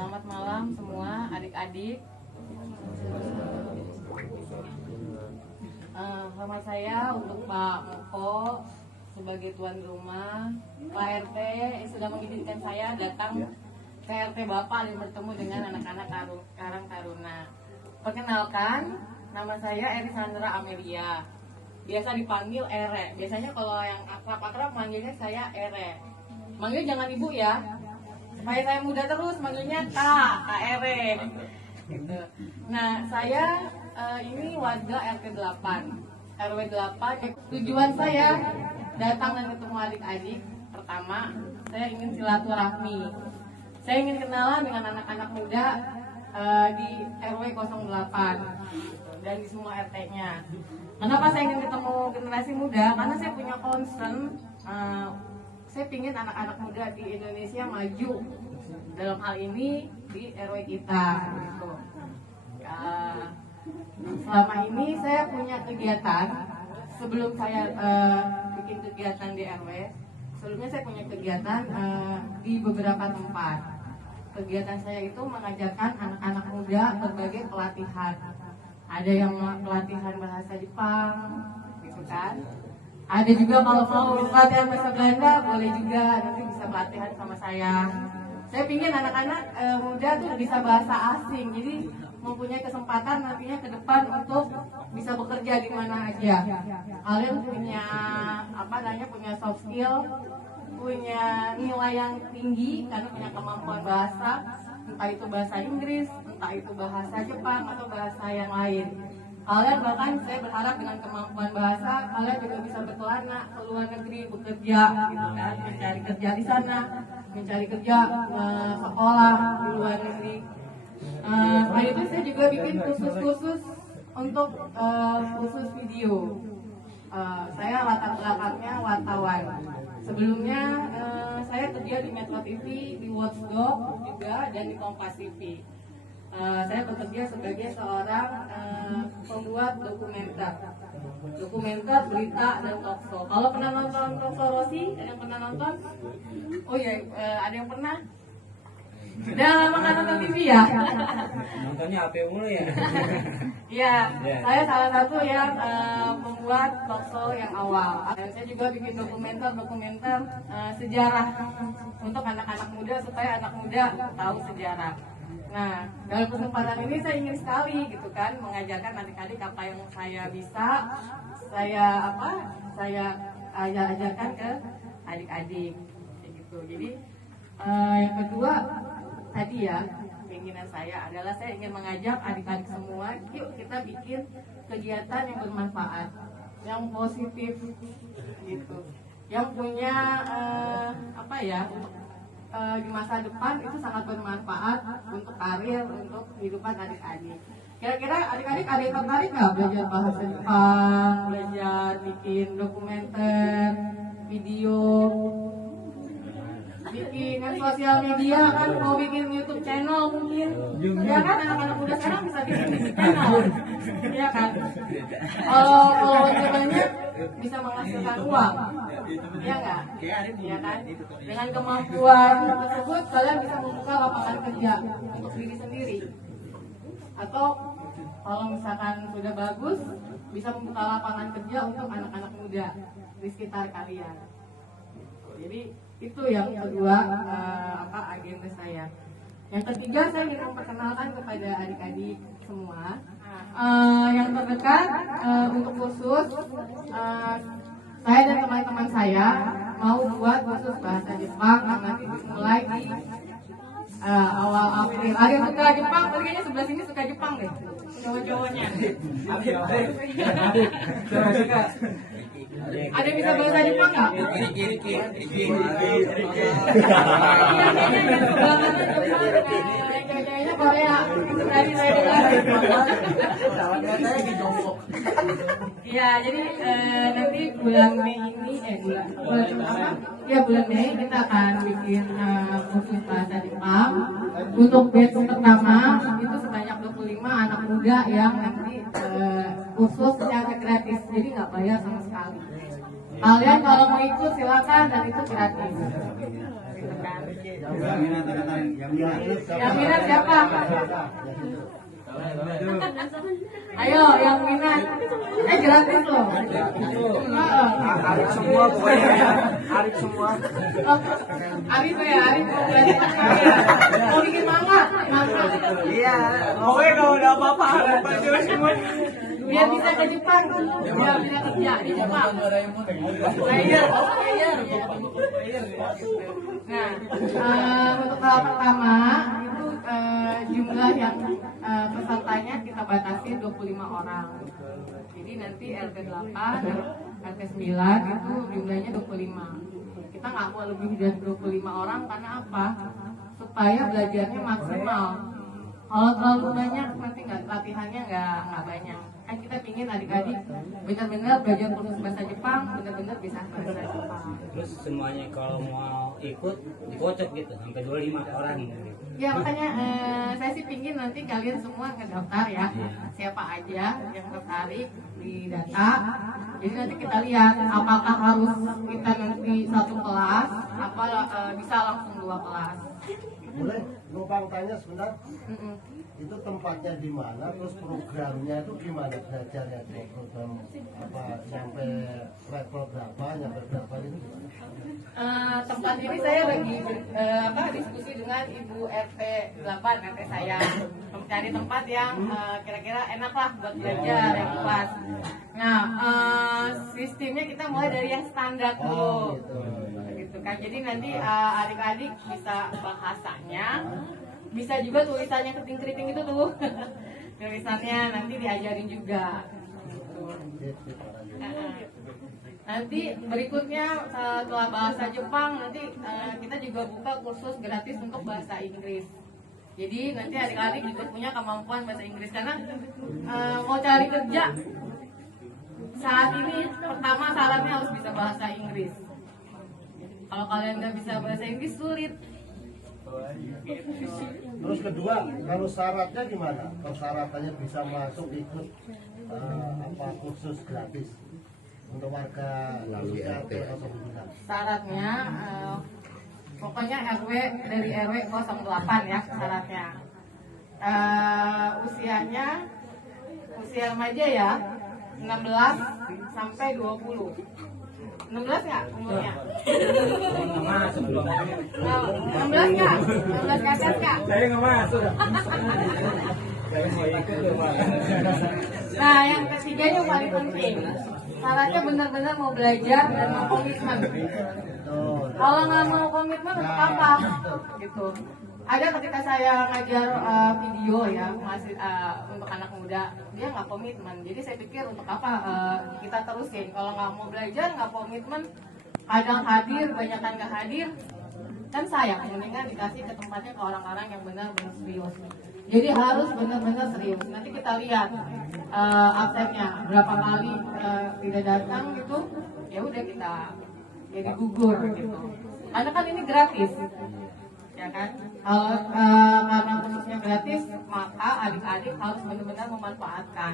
Selamat malam semua adik-adik. Selamat saya untuk Pak Muko sebagai tuan rumah, Pak RT sudah mengizinkan saya datang ke RT Bapak dan bertemu dengan anak-anak Karang Taruna. Perkenalkan, nama saya Erisandra Amelia. Biasa dipanggil Ere. Biasanya kalau yang akrab-akrab manggilnya saya Ere. Manggil jangan ibu ya, supaya saya muda terus manggilnya Kak Ere. Gitu. Nah, saya ini warga RT 8, RW 8. Tujuan saya datang dan ketemu adik-adik. Pertama, saya ingin silaturahmi. Saya ingin kenalan dengan anak-anak muda di RW 08 dan di semua RT-nya. Kenapa saya ingin ketemu generasi muda? Karena saya punya concern. Saya ingin anak-anak muda di Indonesia maju dalam hal ini di RW kita. Gitu. Selama ini saya punya kegiatan. Sebelum saya bikin kegiatan di RW, sebelumnya saya punya kegiatan di beberapa tempat. Kegiatan saya itu mengajarkan anak-anak muda berbagai pelatihan. Ada yang pelatihan bahasa Jepang, gitu kan. Ada juga kalau mau pelatihan bahasa Belanda, boleh juga, nanti bisa pelatihan sama saya. Saya pingin anak-anak muda tuh bisa bahasa asing, jadi mempunyai kesempatan nantinya ke depan untuk bisa bekerja di mana aja. Kalian punya punya soft skill, punya nilai yang tinggi karena punya kemampuan bahasa, entah itu bahasa Inggris, entah itu bahasa Jepang atau bahasa yang lain. Kalian bahkan saya berharap dengan kemampuan bahasa, kalian juga bisa berkelana ke luar negeri bekerja, gitu kan, mencari kerja di sana, mencari kerja sekolah di luar negeri. Selain itu saya juga bikin khusus untuk khusus video. Saya latar belakangnya wartawan. Sebelumnya saya kerja di Metro TV, di Watchdog juga, dan di Kompas TV. Saya bekerja sebagai seorang pembuat dokumenter, berita, dan talkshow. Kalau pernah nonton talkshow Rossi, ada yang pernah nonton? Oh iya, ada yang pernah? Udah lama kan nonton TV ya? Nontonnya apa mulu ya? Iya, saya salah satu yang membuat talkshow yang awal. Dan saya juga bikin dokumenter sejarah untuk anak-anak muda supaya anak muda tahu sejarah. Nah, dalam kesempatan ini saya ingin sekali gitu kan mengajarkan adik-adik apa yang saya bisa, saya ajarkan ke adik-adik kayak gitu. Jadi yang kedua tadi ya, keinginan saya adalah saya ingin mengajak adik-adik semua, yuk kita bikin kegiatan yang bermanfaat, yang positif gitu, yang punya untuk di masa depan itu sangat bermanfaat untuk karir, untuk kehidupan adik-adik. Kira-kira adik-adik ada yang tertarik nggak belajar bahasa Jepang, belajar bikin dokumenter, video, bikin sosial media kan, mau bikin YouTube channel mungkin, ya kan anak-anak muda sekarang bisa bikin channel, ya kan? Kalau jawabannya bisa menghasilkan uang, ya nggak? Ya kan? Dengan kemampuan tersebut kalian bisa membuka lapangan kerja untuk diri sendiri, atau kalau misalkan sudah bagus bisa membuka lapangan kerja untuk anak-anak muda di sekitar kalian. Jadi itu yang kedua agenda saya. Yang ketiga saya ingin memperkenalkan kepada adik-adik semua yang terdekat untuk khusus saya dan teman-teman saya mau buat khusus bahasa Jepang yang nanti dimulai di awal April. Ada yang suka Jepang? Kayaknya sebelah sini suka Jepang deh, cowok-cowoknya. Ada yang bisa bahasa Jepang nggak? Kayaknya Korea. Tadi saya dengar. Ya, jadi nanti bulan Mei ini bulan Mei kita akan bikin kursus bahasa Jepang. Untuk batch pertama itu sebanyak 25 anak muda yang nanti kursus secara gratis, jadi nggak bayar sama sekali. Kalian kalau mau ikut silakan dan itu gratis. Gitu kan. Yang minat siapa? Ayo, yang minat. Gratis loh. Arif semua pokoknya. Arif semua. Arif ya, Arif mau belajar ya. Mau bikin manga. Iya. Pokoknya kalau udah apa-apa Arif aja semua. Biar bisa ke Jepang, biar bisa kerja di Jepang. Player. Nah, untuk tahap pertama itu jumlah yang pesertanya kita batasi 25 orang. Jadi nanti LP 8, LP 9 itu jumlahnya 25. Kita nggak mau lebih dari 25 orang karena apa? Supaya belajarnya maksimal. Kalau terlalu banyak nanti latihannya nggak banyak. Kan kita pingin adik-adik benar-benar belajar kursus bahasa Jepang, benar-benar bisa bahasa Jepang. Terus semuanya kalau mau ikut dikocok gitu sampai 25 orang gitu. Ya makanya saya sih pingin nanti kalian semua ngedaftar ya, siapa aja yang tertarik di data. Jadi nanti kita lihat apakah harus kita nanti satu kelas, apa bisa langsung 2 kelas. Boleh numpang tanya sebentar. Itu tempatnya di mana, terus programnya itu gimana belajarnya, program apa sampai level berapa, nyampe berapa itu gimana? Tempat ini saya lagi diskusi dengan Ibu RT 8, RT saya, mencari tempat yang kira-kira enak lah buat belajar, yang luas. Nah, sistemnya kita mulai dari yang standar dulu, gitu kan. Jadi nanti adik-adik bisa bahasanya, bisa juga tulisannya keriting-keriting itu tuh. Tulisannya nanti diajarin juga. Nanti berikutnya setelah bahasa Jepang nanti kita juga buka kursus gratis untuk bahasa Inggris. Jadi nanti adik-adik juga punya kemampuan bahasa Inggris karena mau cari kerja saat ini pertama syaratnya harus bisa bahasa Inggris. Kalau kalian nggak bisa bahasa Inggris sulit. Terus kedua, kalau syaratnya gimana? Persyaratannya bisa masuk ikut kursus gratis untuk warga RT atau bukan? Syaratnya pokoknya RW dari RW 08 ya syaratnya. Usia remaja ya 16 sampai 20. 16 nggak umurnya? 16 nggak? 16 ke atas nggak? Saya nggak masuk. Saya mau ikut cuma. Nah, yang ketiga yang paling penting, syaratnya benar-benar mau belajar dan mau komitmen. Kalau nggak mau komitmen untuk apa? Gitu. Ada ketika saya ngajar video ya masih untuk anak muda, dia nggak komitmen. Jadi saya pikir untuk apa kita terusin? Kalau nggak mau belajar, nggak komitmen, kadang hadir, banyakan nggak hadir, kan sayang. Mendingan dikasih ke tempatnya ke orang-orang yang benar-benar serius. Jadi harus benar-benar serius. Nanti kita lihat absennya berapa kali tidak datang gitu, ya udah kita jadi gugur gitu. Karena kan ini gratis, ya kan? Kalau karena khususnya gratis, maka adik-adik harus benar-benar memanfaatkan.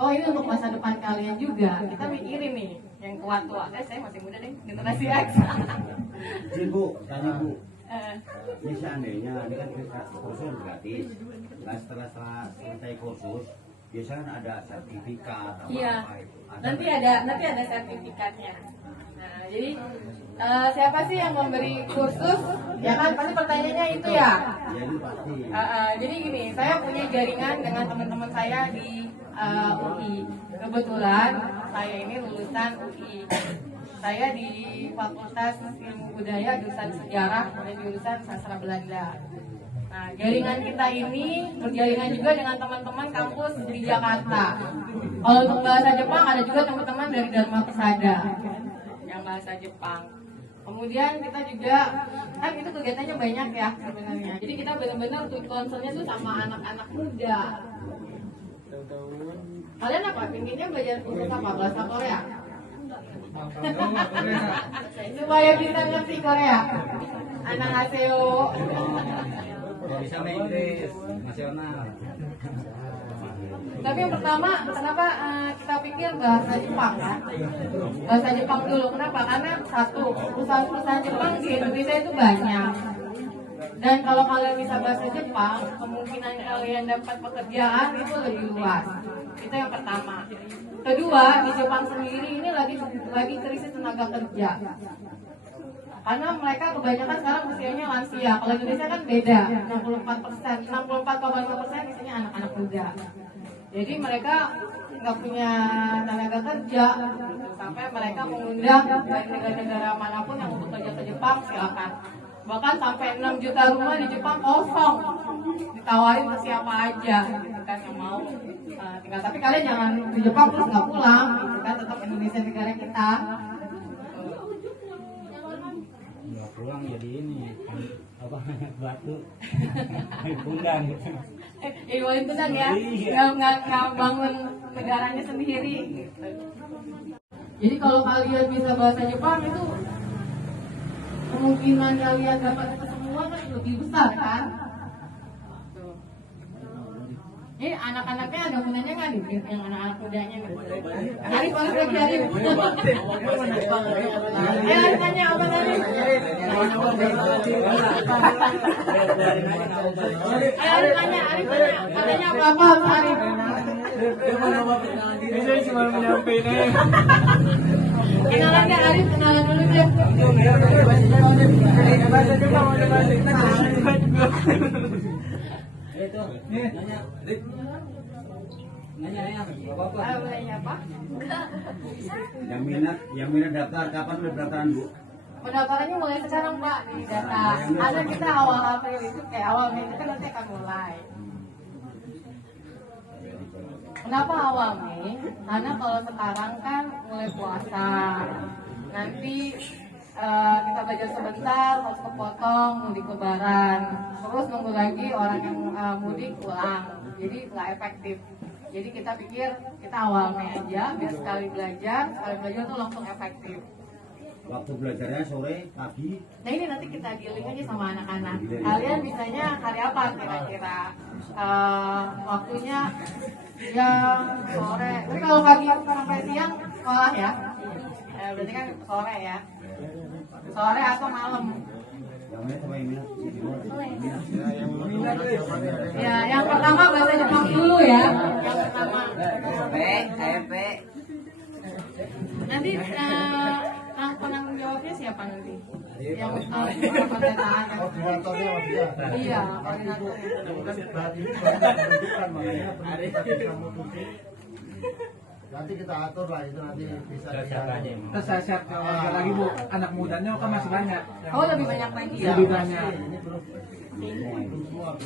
Oh ini untuk masa depan kalian juga. Kita mikirin nih yang tua-tua. Saya masih muda deh, generasi X. Ibu, tanya Bu. Ini seandainya ini kan kursus gratis. Nah setelah selesai kursus, biasanya ada sertifikat atau Iya. apa itu. Nanti ada sertifikatnya. Nah, jadi siapa sih yang memberi kursus? Ya kan pasti pertanyaannya itu ya. Jadi pasti. Jadi gini, saya punya jaringan dengan teman-teman saya di UI. Kebetulan saya ini lulusan UI. Saya di Fakultas Ilmu Budaya jurusan Sejarah dan jurusan Sastra Belanda. Nah, jaringan kita ini berjaringan juga dengan teman-teman kampus di Jakarta. Kalau untuk bahasa Jepang ada juga teman-teman dari Dharma Pesada yang bahasa Jepang. Kemudian kita juga kan itu kegiatannya banyak ya sebenarnya. Jadi kita benar-benar konselnya tuh sama anak-anak muda. Kalian apa? Pinginnya belajar kursus apa? Bahasa Korea? Supaya bisa ngerti Korea. Annyeonghaseyo. Bisa main Inggris nasional. Tapi yang pertama, kenapa kita pikir bahasa Jepang kan? Bahasa Jepang dulu. Kenapa? Karena satu, perusahaan-perusahaan Jepang di Indonesia itu banyak. Dan kalau kalian bisa bahasa Jepang, kemungkinan kalian dapat pekerjaan itu lebih luas. Itu yang pertama. Kedua, di Jepang sendiri ini lagi krisis tenaga kerja. Karena mereka kebanyakan sekarang usianya lansia. Kalau Indonesia kan beda, 64%, 64,5% isinya anak-anak muda. Jadi mereka nggak punya tenaga kerja, gitu. Sampai mereka mengundang dari negara-negara manapun yang untuk kerja ke Jepang, silakan. Bahkan sampai 6 juta rumah di Jepang kosong, ditawarin ke siapa aja, gitu kan yang mau tinggal. Tapi kalian jangan di Jepang terus nggak pulang, gitu kan, tetap Indonesia negara kita. Nggak pulang jadi ini apa batu pundang gitu. Iwalin tendang ya, Iya. nggak bangun negaranya sendiri. Gitu. Jadi kalau kalian bisa bahasa Jepang itu kemungkinan kalian dapat itu semua kan lebih besar kan? Tuh. Jadi anak-anaknya ada gunanya nggak nih? Yang anak-anak mudanya nih? Arif balik lagi Arif. Arif tanya apa tadi? Arif tanya, katanya apa Arif? Ini cuma menyampaikan. Kenalannya Arif, kenalan dulu deh. Bahasa Jepang, bahasa Itu nanya, nanya apa? Nanya apa? Yang minat daftar kapan udah pendaftaran Bu? Pendaftarannya mulai sekarang Pak di data. Ada kita awal April itu kayak awal Mei itu kan nanti akan mulai. Kenapa awal Mei? Karena kalau sekarang kan mulai puasa. Nanti kita belajar sebentar, harus kepotong, mudik lebaran. Terus nunggu lagi orang yang mudik pulang. Jadi nggak efektif. Jadi kita pikir kita awal Mei aja, biar sekali belajar tuh langsung efektif. Waktu belajarnya sore, pagi. Nah ini nanti kita dealing aja sama anak-anak. Kalian bisanya hari apa kira-kira? Waktunya ya sore. Tapi kalau pagi sampai siang sekolah ya. Berarti kan sore ya. Sore atau malam. Yang mana sama yang minat? Ya, yang pertama bahasa Jepang dulu ya. Yang pertama. KMP. Nanti penanggung jawabnya siapa nanti? Yang pendataan. Koordinatornya sama dia. Iya, koordinator. Kan saat ini pendidikan makanya pendidikan bisa mutusin. Nanti kita atur lah itu nanti bisa Siapa aja yang mau? Terus saya siap warga lagi Bu, anak mudanya kan masih banyak. Oh lebih banyak lagi ya. Lebih banyak. ini belum semua.